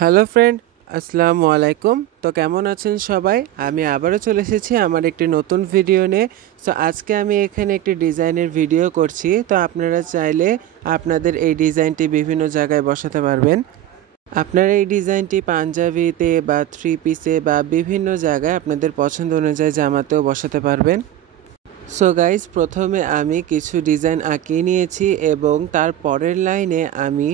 Hello friend, আসসালামু আলাইকুম। তো কেমন আছেন সবাই? আমি আবারও চলে এসেছি আমার একটি নতুন ভিডিও নিয়ে। সো আজকে আমি এখানে একটি ডিজাইনের ভিডিও করছি। তো আপনারা চাইলে আপনাদের এই ডিজাইনটি বিভিন্ন জায়গায় বসাতে পারবেন। আপনারা এই ডিজাইনটি পাঞ্জাবিতে বা থ্রি পিসে বা বিভিন্ন জায়গায় আপনাদের পছন্দ অনুযায়ী জামাতেও বসাতে পারবেন। সো গাইজ, প্রথমে আমি কিছু ডিজাইন আঁকিয়ে নিয়েছি এবং তার পরের লাইনে আমি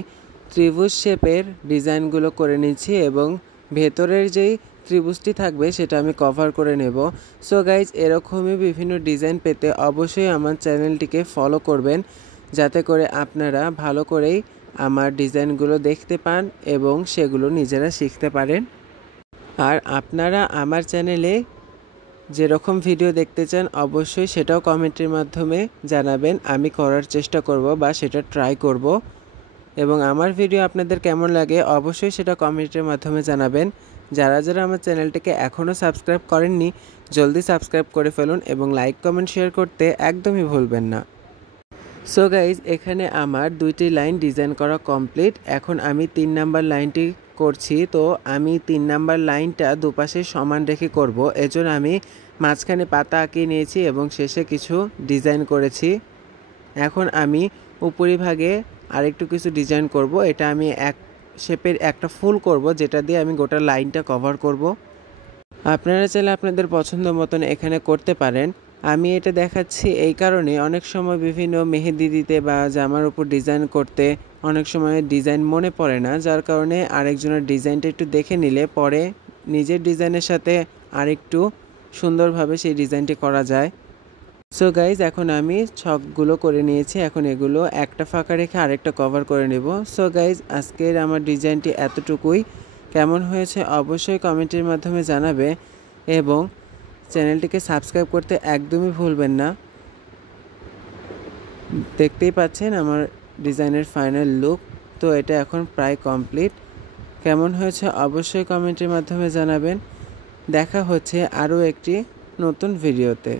ত্রিভুজ শেপের ডিজাইনগুলো করে নিচ্ছি এবং ভেতরের যেই ত্রিভুজটি থাকবে সেটা আমি কভার করে নেব। সো গাইজ, এরকমই বিভিন্ন ডিজাইন পেতে অবশ্যই আমার চ্যানেলটিকে ফলো করবেন, যাতে করে আপনারা ভালো করেই আমার ডিজাইনগুলো দেখতে পান এবং সেগুলো নিজেরা শিখতে পারেন। আর আপনারা আমার চ্যানেলে যেরকম ভিডিও দেখতে চান অবশ্যই সেটাও কমেন্টের মাধ্যমে জানাবেন। আমি করার চেষ্টা করব বা সেটা ট্রাই করব। এবং আমার ভিডিও আপনাদের কেমন লাগে অবশ্যই সেটা কমেন্টের মাধ্যমে জানাবেন। যারা যারা আমার চ্যানেলটিকে এখনও সাবস্ক্রাইব করেননি জলদি সাবস্ক্রাইব করে ফেলুন এবং লাইক কমেন্ট শেয়ার করতে একদমই ভুলবেন না। সো গাইজ, এখানে আমার দুইটি লাইন ডিজাইন করা কমপ্লিট। এখন আমি 3 নাম্বার লাইনটি করছি। তো আমি 3 নাম্বার লাইনটা দুপাশে সমান রেখে করব। এজন্য আমি মাঝখানে পাতা আঁকিয়ে নিয়েছি এবং শেষে কিছু ডিজাইন করেছি। এখন আমি উপরিভাগে আরেকটু কিছু ডিজাইন করব। এটা আমি এক শেপের একটা ফুল করব, যেটা দিয়ে আমি গোটা লাইনটা কভার করব। আপনারা চাইলে আপনাদের পছন্দ মতন এখানে করতে পারেন। আমি এটা দেখাচ্ছি এই কারণে, অনেক সময় বিভিন্ন মেহেদি দিতে বা জামার উপর ডিজাইন করতে অনেক সময় ডিজাইন মনে পড়ে না, যার কারণে আরেকজনের ডিজাইনটা একটু দেখে নিলে পরে নিজের ডিজাইনের সাথে আরেকটু সুন্দরভাবে সেই ডিজাইনটি করা যায়। সো গাইজ, এখন আমি ছকগুলো করে নিয়েছি। এখন এগুলো একটা ফাঁকা রেখে আরেকটা কভার করে নেব। সো গাইজ, আজকের আমার ডিজাইনটি এতটুকুই। কেমন হয়েছে অবশ্যই কমেন্টের মাধ্যমে জানাবে এবং চ্যানেলটিকে সাবস্ক্রাইব করতে একদমই ভুলবেন না। দেখতেই পাচ্ছেন আমার ডিজাইনের ফাইনাল লুক। তো এটা এখন প্রায় কমপ্লিট। কেমন হয়েছে অবশ্যই কমেন্টের মাধ্যমে জানাবেন। দেখা হচ্ছে আরও একটি নতুন ভিডিওতে।